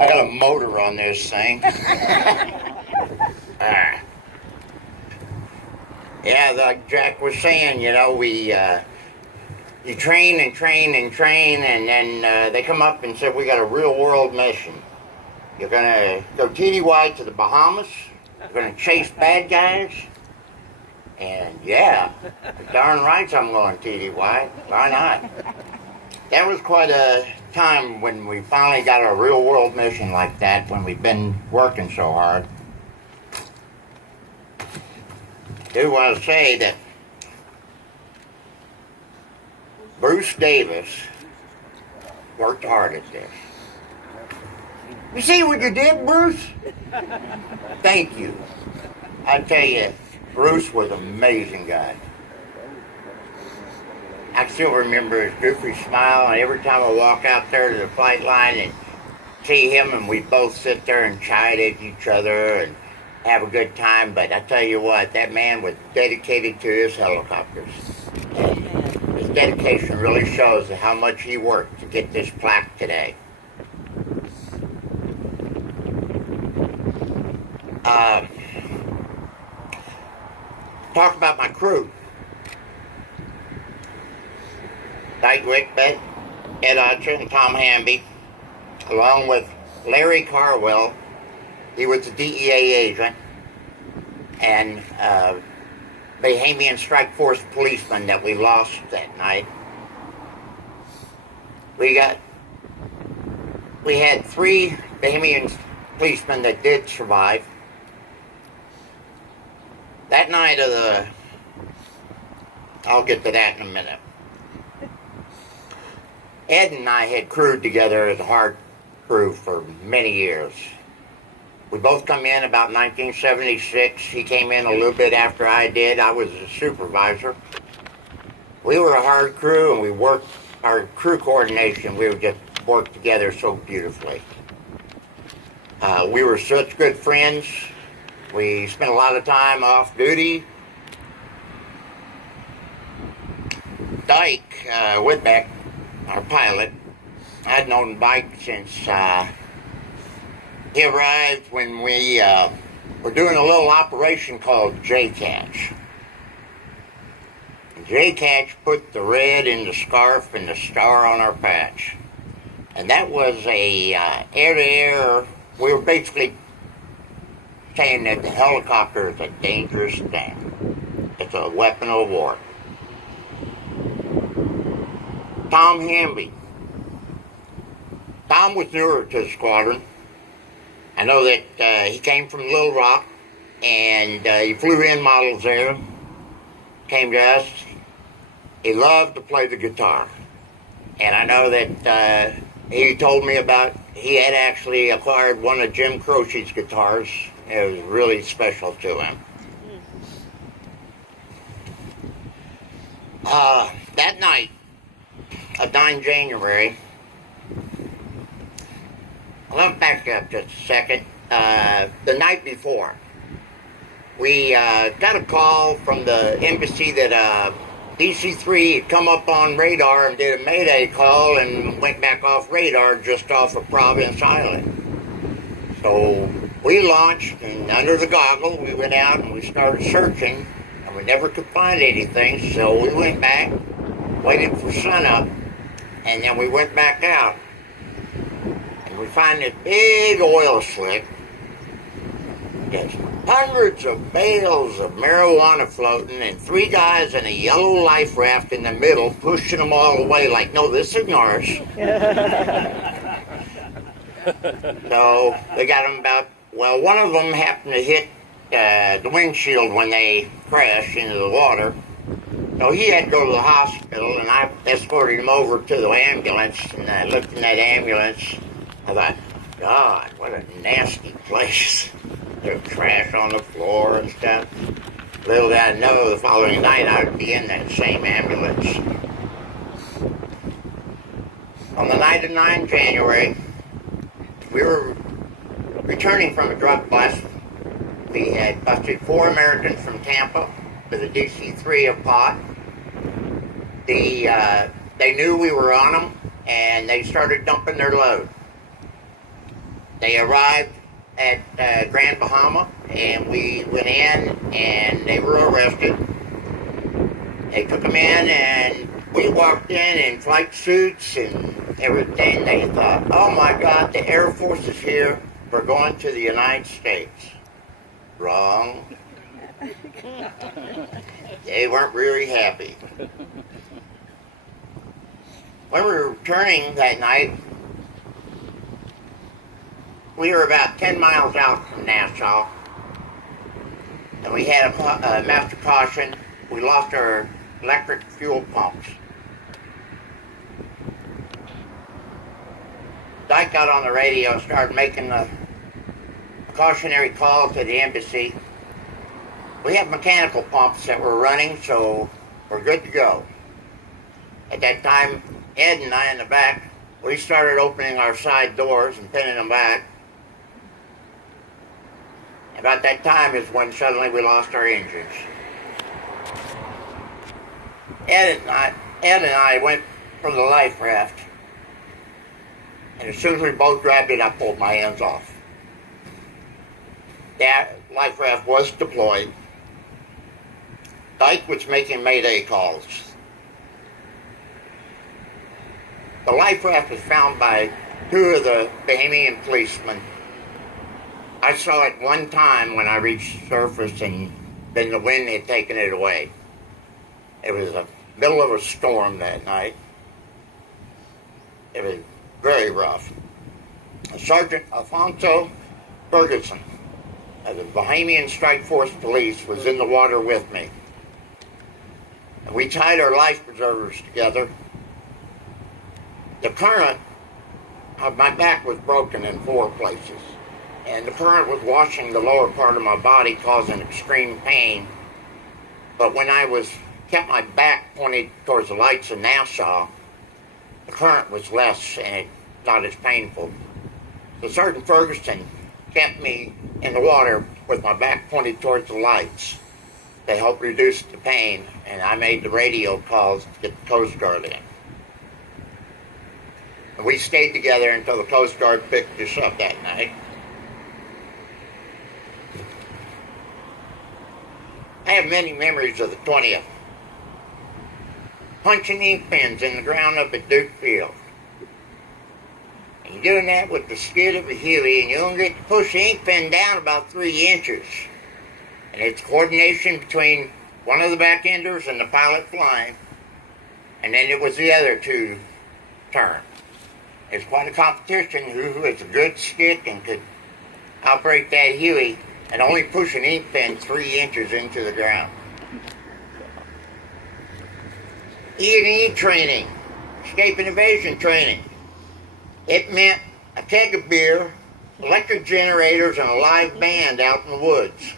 I got a motor on this thing. Yeah, like Jack was saying, you know, you train and train and train, and then they come up and said, we got a real world mission. You're going to go TDY to the Bahamas. You're going to chase bad guys. And yeah, darn right I'm going TDY. Why not? That was quite a time when we finally got a real world mission like that, when we've been working so hard. I do want to say that Bruce Davis worked hard at this. You see what you did, Bruce? Thank you. I tell you, Bruce was an amazing guy. I still remember his goofy smile, and every time I walk out there to the flight line and see him, and we both sit there and chide at each other and have a good time. But I tell you what, that man was dedicated to his helicopters. And his dedication really shows how much he worked to get this plaque today. Talk about my crew. Dyke Ed Archer, and Tom Hamby, along with Larry Carwell. He was a DEA agent, and Bahamian Strike Force policeman that we lost that night. We had 3 Bahamian policemen that did survive. That night I'll get to that in a minute. Ed and I had crewed together as a hard crew for many years. We both come in about 1976. He came in a little bit after I did. I was a supervisor. We were a hard crew, and we worked, our crew coordination, we would just work together so beautifully. We were such good friends. We spent a lot of time off duty. Dyke Whitbeck, our pilot, I'd known Dyke since he arrived when we were doing a little operation called J-Catch. J-Catch put the red in the scarf and the star on our patch. And that was a air-to-air, we were basically saying that the helicopter is a dangerous thing. It's a weapon of war. Tom Hamby. Tom was newer to the squadron. I know that he came from Little Rock, and he flew in models there, came to us. He loved to play the guitar. And I know that he told me about, he had actually acquired one of Jim Croce's guitars. It was really special to him. That night of 9 January, let me back up just a second. The night before, we got a call from the embassy that DC-3 had come up on radar and did a Mayday call and went back off radar just off of Providence Island. So we launched, and under the goggle, we went out and we started searching, and we never could find anything, so we went back, waited for sunup, and then we went back out. And we find this big oil slick. There's hundreds of bales of marijuana floating, and 3 guys in a yellow life raft in the middle pushing them all away like, no, this is ours. So they got them about, well, one of them happened to hit the windshield when they crashed into the water. So he had to go to the hospital, and I escorted him over to the ambulance, and I looked in that ambulance. I thought, God, what a nasty place. There's trash on the floor and stuff. Little did I know the following night I would be in that same ambulance. On the night of 9 January, we were returning from a drug bust. We had busted 4 Americans from Tampa with a DC-3 of pot. They knew we were on them, and they started dumping their load. They arrived at Grand Bahama, and we went in, and they were arrested. They took them in, and we walked in flight suits and everything. They thought, oh my God, the Air Force is here. We're going to the United States. Wrong. They weren't really happy. When we were returning that night, we were about 10 miles out from Nassau, and we had a master caution. We lost our electric fuel pumps. Dyke got on the radio, started making the cautionary call to the embassy. We have mechanical pumps that were running, so we're good to go. At that time, Ed and I in the back, we started opening our side doors and pinning them back. About that time is when suddenly we lost our engines. Ed and I went for the life raft, and as soon as we both grabbed it, I pulled my hands off. That life raft was deployed. Dyke was making mayday calls. The life raft was found by two of the Bahamian policemen. I saw it one time when I reached the surface, and then the wind had taken it away. It was the middle of a storm that night. It was very rough. Sergeant Alfonso Ferguson of the Bahamian Strike Force Police was in the water with me. And we tied our life preservers together. The current of my back was broken in 4 places, and the current was washing the lower part of my body, causing extreme pain. But when I kept my back pointed towards the lights in Nassau, the current was less and not as painful. So Sergeant Ferguson kept me in the water with my back pointed towards the lights to help reduce the pain, and I made the radio calls to get the Coast Guard in. And we stayed together until the Coast Guard picked us up that night. I have many memories of the 20th. Punching ink pens in the ground up at Duke Field. And you're doing that with the skid of a Huey, and you only get to push the ink pen down about 3 inches. And it's coordination between one of the back enders and the pilot flying, and then it was the other 2 turn. It's quite a competition who has a good stick and could operate that Huey and only push an ink pen 3 inches into the ground. E&E training, escape and evasion training. It meant a keg of beer, electric generators, and a live band out in the woods.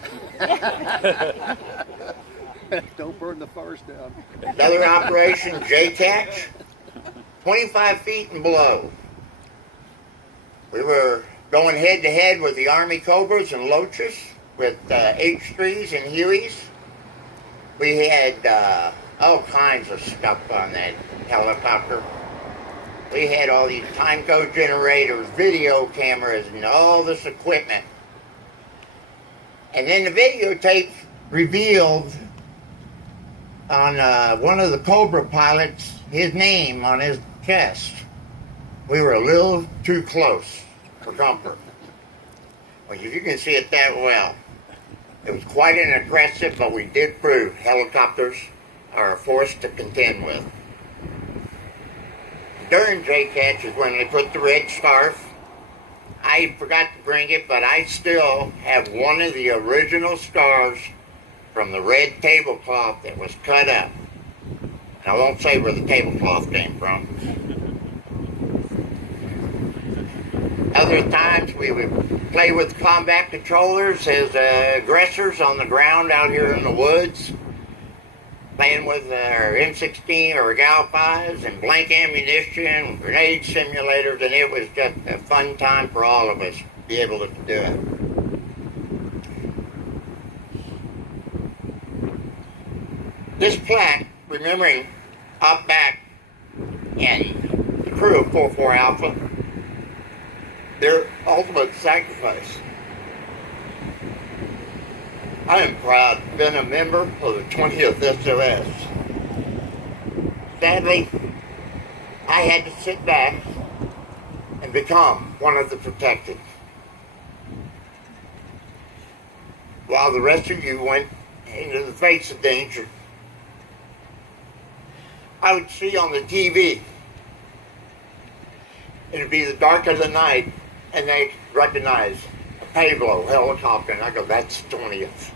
Don't burn the forest down. Another operation, J-Catch, 25 feet and below. We were going head-to-head with the Army Cobras and Loaches, with H3s and Hueys. We had all kinds of stuff on that helicopter. We had all these time code generators, video cameras, and all this equipment. And then the videotape revealed on one of the Cobra pilots his name on his chest. We were a little too close for comfort. Well, you can see it that well. It was quite an aggressive, but we did prove helicopters are a force to contend with. During J-Catch is when they put the red scarf. I forgot to bring it, but I still have one of the original stars from the red tablecloth that was cut up. And I won't say where the tablecloth came from. Other times we would play with combat controllers as aggressors on the ground out here in the woods, playing with our M16 or Gal 5s and blank ammunition, grenade simulators, and it was just a fun time for all of us to be able to do it. This plaque, remembering up back in the crew of 44 Alpha, their ultimate sacrifice. I am proud to have been a member of the 20th SOS. Sadly, I had to sit back and become one of the protected, while the rest of you went into the face of danger. I would see on the TV, it'd be the dark of the night, and they'd recognize a Pablo helicopter, and I go, that's the 20th.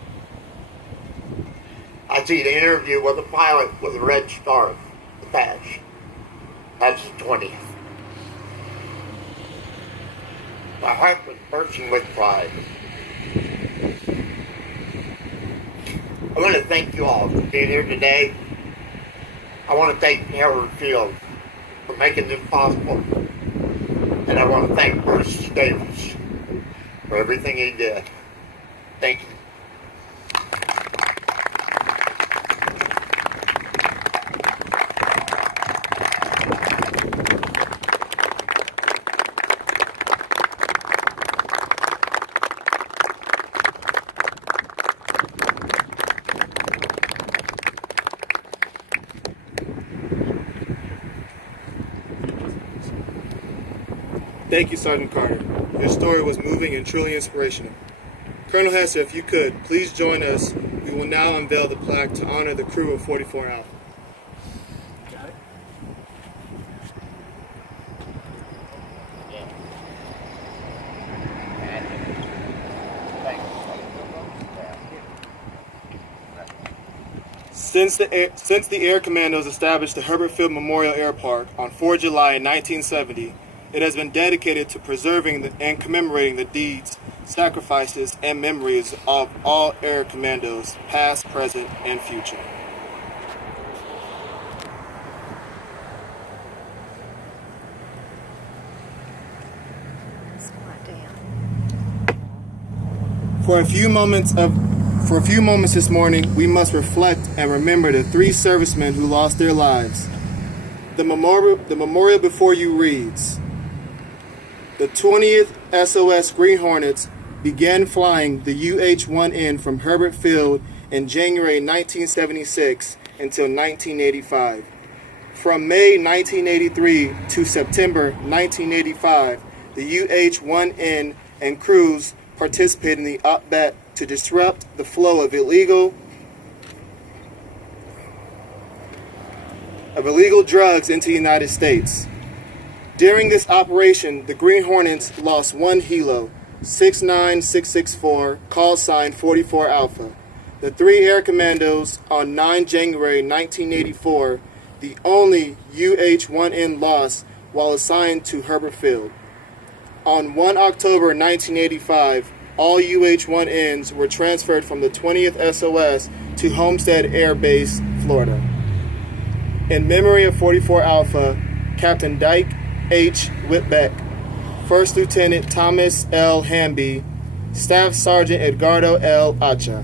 I'd see the interview with a pilot with a red scarf, the patch. That's the 20th. My heart was bursting with pride. I want to thank you all for being here today. I want to thank Hurlburt Field for making this possible. And I want to thank Bruce Davis for everything he did. Thank you. Thank you, Sergeant Carter. Your story was moving and truly inspirational. Colonel Hester, if you could, please join us. We will now unveil the plaque to honor the crew of 44 Alpha. Since the Air Commandos established the Hurlburt Field Memorial Air Park on 4 July 1970, it has been dedicated to preserving and commemorating the deeds, sacrifices, and memories of all Air Commandos, past, present, and future. Squat down. For a few moments this morning, we must reflect and remember the 3 servicemen who lost their lives. The memorial before you reads, the 20th SOS Green Hornets began flying the UH-1N from Hurlburt Field in January 1976 until 1985. From May 1983 to September 1985, the UH-1N and crews participated in the OPBAT to disrupt the flow of illegal drugs into the United States. During this operation, the Green Hornets lost 1 helo, 69664, call sign 44 Alpha. The 3 Air Commandos on 9 January 1984, the only UH-1N loss while assigned to Hurlburt Field. On 1 October 1985, all UH-1Ns were transferred from the 20th SOS to Homestead Air Base, Florida. In memory of 44 Alpha, Captain Dyke H. Whitbeck, First Lieutenant Thomas L. Hamby, Staff Sergeant Edgardo L. Acha.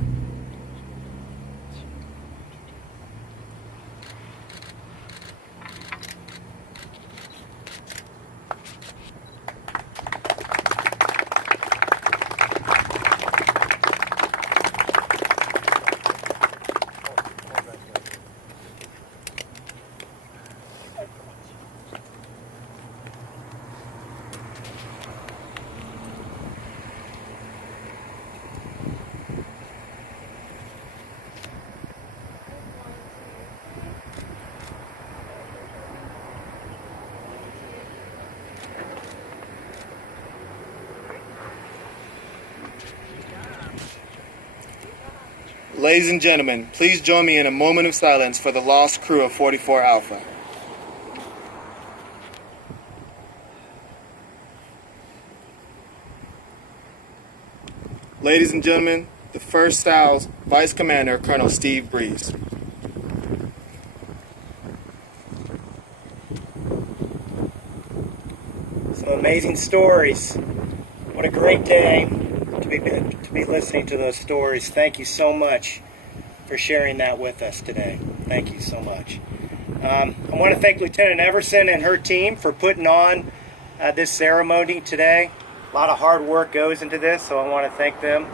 Ladies and gentlemen, please join me in a moment of silence for the lost crew of 44 Alpha. Ladies and gentlemen, the 1st Styles Vice Commander, Colonel Steve Breeze. Some amazing stories. What a great day to be listening to those stories. Thank you so much for sharing that with us today. Thank you so much. I want to thank Lieutenant Everson and her team for putting on this ceremony today. A lot of hard work goes into this, so I want to thank them.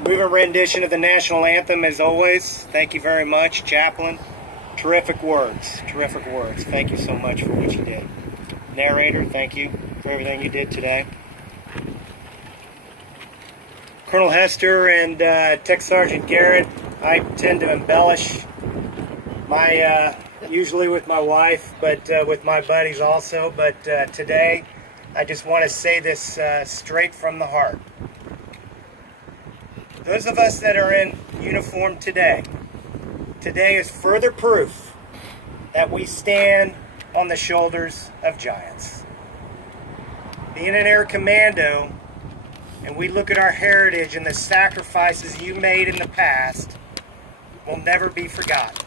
Moving rendition of the national anthem, as always. Thank you very much, Chaplain. Terrific words. Terrific words. Thank you so much for what you did. Narrator, thank you for everything you did today. Colonel Hester and Tech Sergeant Garrett, I tend to embellish my usually with my wife, but with my buddies also. But today, I just want to say this straight from the heart. Those of us that are in uniform today is further proof that we stand on the shoulders of giants. Being an air commando, and we look at our heritage and the sacrifices you made in the past, will never be forgotten.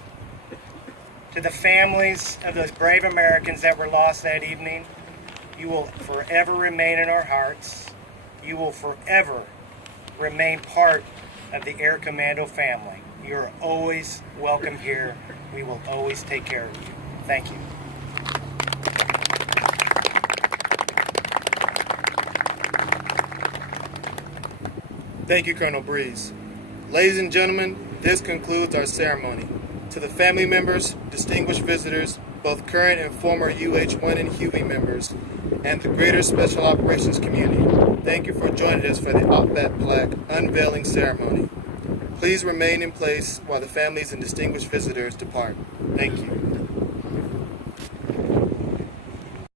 To the families of those brave Americans that were lost that evening, you will forever remain in our hearts. You will forever remain part of the Air Commando family. You're always welcome here. We will always take care of you. Thank you. Thank you, Colonel Breeze. Ladies and gentlemen, this concludes our ceremony. To the family members, distinguished visitors, both current and former UH-1 and Huey members, and the greater Special Operations community, thank you for joining us for the OPBAT plaque unveiling ceremony. Please remain in place while the families and distinguished visitors depart. Thank you.